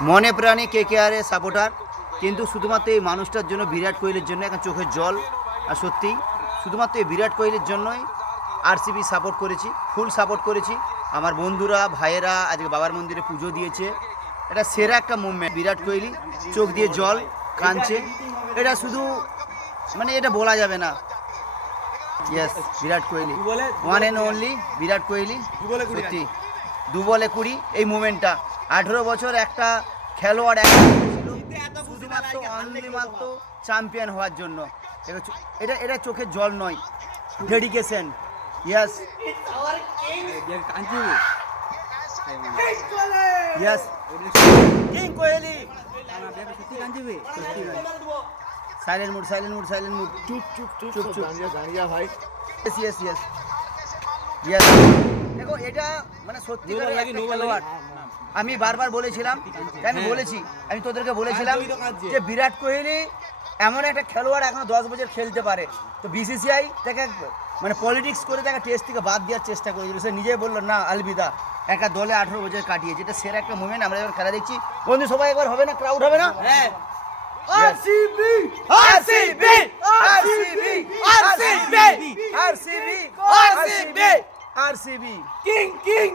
মনে প্রাণে কেকেআরের সাপোর্টার, কিন্তু শুধুমাত্র এই মানুষটার জন্য, বিরাট কোহলির জন্য এখন চোখের জল। আর সত্যি শুধুমাত্র এই বিরাট কোহলির জন্যই আরসিবি সাপোর্ট করেছি, ফুল সাপোর্ট করেছি। আমার বন্ধুরা ভাইয়েরা আজকে বাবার মন্দিরে পুজো দিয়েছে। এটা সেরা একটা মুভমেন্ট। বিরাট কোহলি চোখ দিয়ে জল কাঁদছে, এটা শুধু মানে এটা বলা যাবে না। Yes, Virat Kohli, one and only Virat Kohli. সত্যি 2 বলে 20 এই মুভমেন্টটা। 18 বছর একটা খেলোয়াড় শুধুমাত্র অনলিমাত্র চ্যাম্পিয়ন হওয়ার জন্য। এটা এটা চোখের জল নয়, dedication. Yes yes, king Kohli. Silent mode, silent mode, silent mode. চুপ চুপ চুপ চুপ চুপ, দাঁড়িয়ে ভাই। Yes yes yes yes. দেখো এটা মানে সত্যি খেলোয়াড়। আমি বারবার বলেছিলাম, আমি বলেছি, আমি তোদেরকে বলেছিলাম যে বিরাট কোহলি এমন একটা খেলোয়াড় এখনো 10 বছর খেলতে পারে। তো বিসিসিআই তাকে মানে পলিটিক্স করে তাকে টেস্ট থেকে বাদ দেওয়ার চেষ্টা করেছিল। সে নিজেই বললো না আলবিদা, একা দলে 18 বছর কাটিয়েছে। এটা সেরা একটা মুভমেন্ট। আমরা যখন খেলা দেখছি বন্ধু সবাই একবার হবে না, ক্রাউড হবে না? RCB RCB RCB RCB RCB RCB RCB king king.